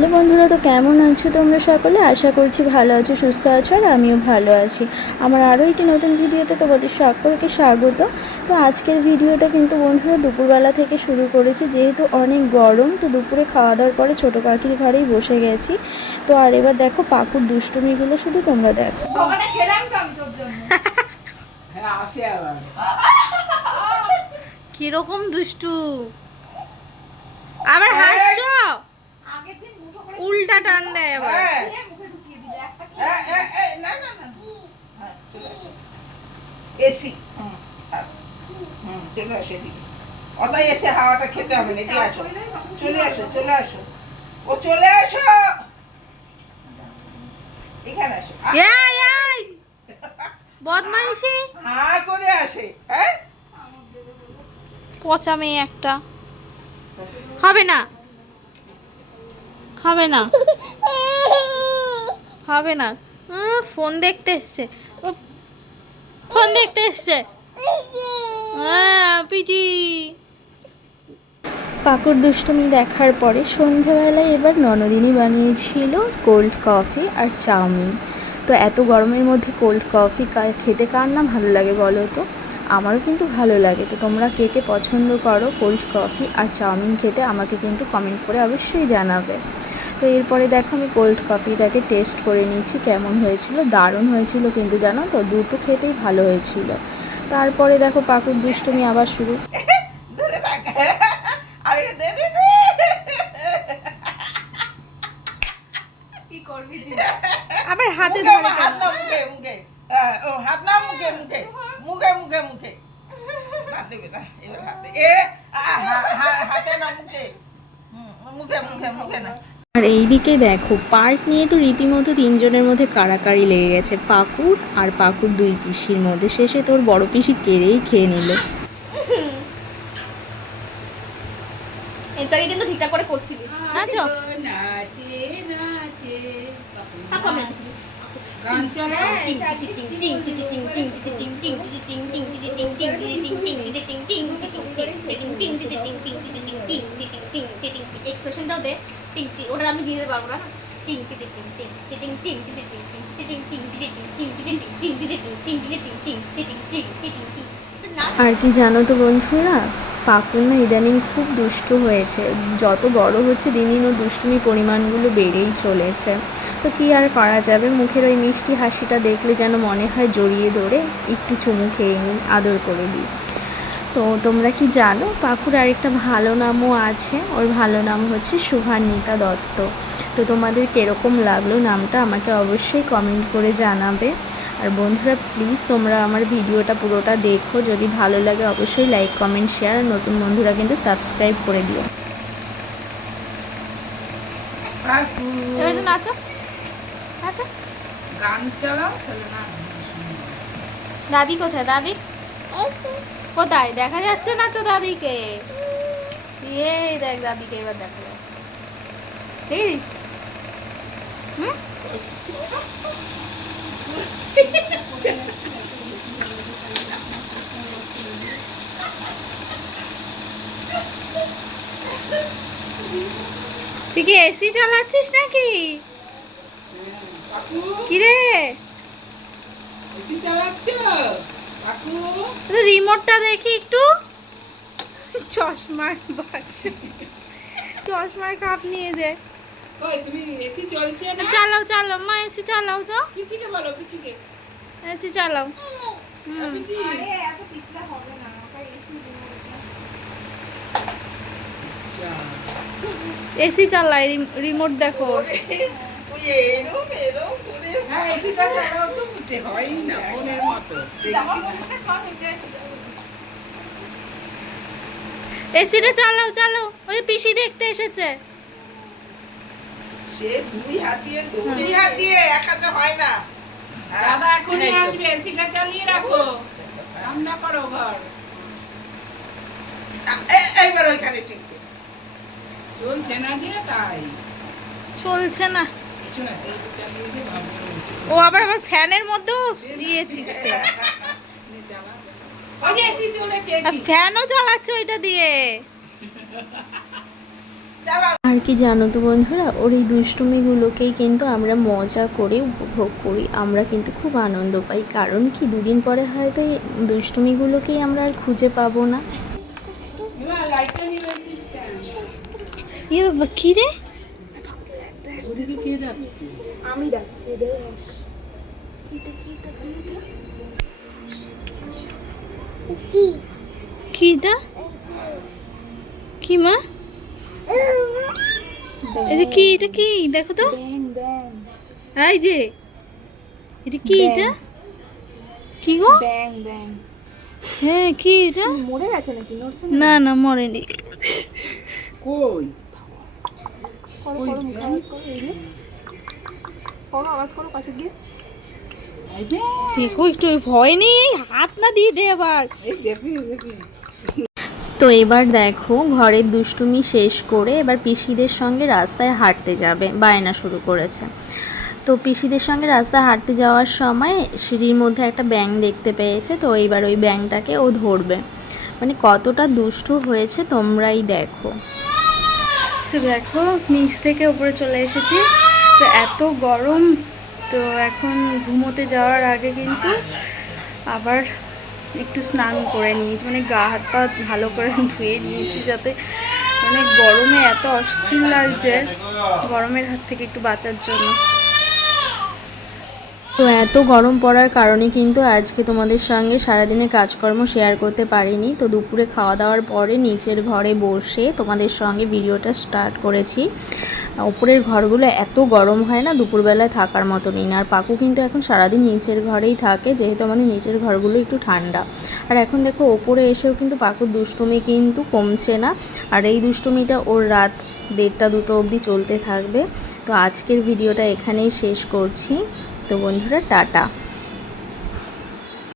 Hello বন্ধুরা, তো কেমন আছো তোমরা সকলে? আশা করছি ভালো আছো, সুস্থ আছো, আর আমিও ভালো আছি। আমার আরও একটি নতুন ভিডিওতে তোমাদের সকলকে স্বাগত। তো আজকের ভিডিওটা কিন্তু বন্ধুরা দুপুরবেলা থেকে শুরু করেছি, যেহেতু অনেক গরম। তো দুপুরে খাওয়া দাওয়ার পরে ছোটো কাকির ঘরেই বসে গেছি। তো আর এবার দেখো পাকুর দুষ্টুমিগুলো শুধু তোমরা দেখো। কিরকম দুষ্টু, আবার হাসছো, উল্টা টান দেয় আবার। এসি চলে আসো এদিকে, ওটাই এসে হাওয়াটা খেতে হবে না। এদিকে আসো, চলে আসো, চলে আসো, ও চলে আসো, এখানে আসো। বদমাইশি হ্যাঁ করে আসে, হ্যাঁ পচা মেয়ে একটা। হবে না, হবে না, হবে না। ফোন দেখতে এসছে, ফোন দেখতে এসছে। পিটি পাকুর দুষ্টুমি দেখার পরে সন্ধেবেলায় এবার ননদিনী বানিয়েছিল কোল্ড কফি আর চাউমিন। তো এত গরমের মধ্যে কোল্ড কফি খেতে কার না ভালো লাগে বলো তো? আমারও কিন্তু ভালো লাগে। তো তোমরা কে কে পছন্দ করো কোল্ড কফি আর চাউমিন খেতে, আমাকে কিন্তু কমেন্ট করে অবশ্যই জানাবে। তো এরপরে দেখো আমি কোল্ড কফিটাকে টেস্ট করে নিচ্ছি কেমন হয়েছিল। দারুণ হয়েছিল কিন্তু, জানো তো, দুটো খেতেই ভালো হয়েছিল। তারপরে দেখো পাকুর দুষ্টুমি আবার শুরু। আবার হাতে ধরে কেন? মুখে ও হাত না মুখে, মুখে মুখে মুখে মুখে হাতে না মুখে, মুখে মুখে মুখে না। আর এইদিকে দেখো পার্ক নিয়ে তো রীতিমতো তিনজনের মধ্যে কাড়াকাড়ি লেগে গেছে, পাকুর আর পাকুর দুই পিসির মধ্যে। শেষে তোর বড় পিসি কেড়েই খেয়ে নিল। এটাকে কিন্তু ঠিকঠাক করে করছিলিস। নাচো, নাচে নাচে গান চালা। এক্সপ্রেশনটাও দে। ওটা আমি দিতে পারবো না। আর কি জানো তো বন্ধুরা, পাকুর না ইদানিং খুব দুষ্টু হয়েছে। যত বড় হচ্ছে দিন দিন ওর দুষ্টুমি পরিমাণগুলো বেড়েই চলেছে। তো কী আর করা যাবে, মুখের ওই মিষ্টি হাসিটা দেখলে যেন মনে হয় জড়িয়ে ধরে একটু চুমু খেয়ে নিই, আদর করে দিই। তো তোমরা কি জানো পাকুর আরেকটা ভালো নামও আছে? ওর ভালো নাম হচ্ছে শুভান্বিতা দত্ত। তো তোমাদের কীরকম লাগলো নামটা আমাকে অবশ্যই কমেন্ট করে জানাবে। আর বন্ধুরা প্লিজ তোমরা আমার ভিডিওটা পুরোটা দেখো, যদি ভালো লাগে অবশ্যই লাইক কমেন্ট শেয়ার, আর নতুন বন্ধুরা কিন্তু সাবস্ক্রাইব করে দিও। নাচো নাচো, গান চালাও। দাদি কোথায়? দাদি কোথায়? দেখা যাচ্ছে না তো দাদিকে। এই দেখ দাদিকে, এবার দেখা যায়। দেখিস? তুই কি এসি চালাচ্ছিস নাকি? কিরে এসি চালাচ্ছ কাকু? রিমোটটা দেখি একটু। চশমার বাক্স, চশমার কাপ নিয়ে যায়। কই তুমি এসি চলছে না? চালাও চালাও মা, এসি চালাও তো। পিচিকে বলো, পিচিকে এসি চালাও। পিচি আরে এত পিছলা হবে না, ওটা এসি এসি চালাই, রিমোট দেখো। ওই এরম এরম করে হ্যাঁ এসিটা চালাও তো, উঠে হয় না ফোনের মতো। এসিটা চালাও চালাও, ওই পিসি দেখতে এসেছে। সে দুই হাত দিয়ে এক হাতে হয় না। দাদা এখনই আসবে, এসিটা চালিয়ে রাখো, রান্না করো ঘর। এইবার ওইখানে টিপে চলছে না যে তাই চলছে না। কিছু না, চালিয়ে দিয়ে ভাবো। ও আবার আবার ফ্যানের মধ্যেও ইয়ে চিপছে, ওই যে এসি চলেছে। ফ্যানও চালাচ্ছে ওইটা দিয়ে। আর কি জানো তো বন্ধুরা, ওর এই দুষ্টুমিগুলোকেই কিন্তু আমরা মজা করে উপভোগ করি, আমরা কিন্তু খুব আনন্দ পাই। কারণ কি, দুদিন পরে হয়তো এই দুষ্টুমিগুলোকেই আমরা আর খুঁজে পাবো না। লাইটটা নিয়ে আসিস কেন? ইয়ে বাবা, কী রে? ওদিকে কে যাচ্ছে? আমি ডাকছি, কিটা কি মা? এটা কি, এটা কি দেখো তো, এই যে এটা কি, এটা কি গো? হ্যাঁ, কি এটা? মরে গেছে নাকি? নড়ছে না না, মরেনি। কই? আওয়াজ করো কাছে গিয়ে। দেখো একটু ভয় নেই, হাত না দিয়ে দে আবার। এই দেখি দেখি। তো এবার দেখো, ঘরের দুষ্টুমি শেষ করে এবার পিসিদের সঙ্গে রাস্তায় হাঁটতে যাবে, বায়না শুরু করেছে। তো পিসিদের সঙ্গে রাস্তায় হাঁটতে যাওয়ার সময় সিঁড়ির মধ্যে একটা ব্যাঙ দেখতে পেয়েছে। তো এইবার ওই ব্যাঙটাকে ও ধরবে। মানে কতটা দুষ্টু হয়েছে তোমরাই দেখো। তো দেখো, নিচ থেকে উপরে চলে এসেছি। তো এত গরম, তো এখন ঘুমোতে যাওয়ার আগে কিন্তু আবার একটু স্নান করে নিয়েছি, মানে গা হাত পা ভালো করে ধুয়ে নিয়েছি, যাতে মানে গরমে এত অস্থির লাগছে, গরমের হাত থেকে একটু বাঁচার জন্য। তো এত গরম পড়ার কারণে কিন্তু আজকে তোমাদের সঙ্গে সারাদিনে কাজকর্ম শেয়ার করতে পারিনি। তো দুপুরে খাওয়া দাওয়ার পরে নিচের ঘরে বসে তোমাদের সঙ্গে ভিডিওটা স্টার্ট করেছি। উপরের ঘরগুলো এত গরম হয় না, দুপুরবেলায় থাকার মতনই না। আর পাকু কিন্তু এখন সারাদিন নিচের ঘরেই থাকে, যেহেতু আমাদের নিচের ঘরগুলো একটু ঠান্ডা। আর এখন দেখো, ওপরে এসেও কিন্তু পাকুর দুষ্টুমি কিন্তু কমছে না। আর এই দুষ্টুমিটা ওর রাত 1:30-2 অবধি চলতে থাকবে। তো আজকের ভিডিওটা এখানেই শেষ করছি। তো বন্ধুরা, টাটা।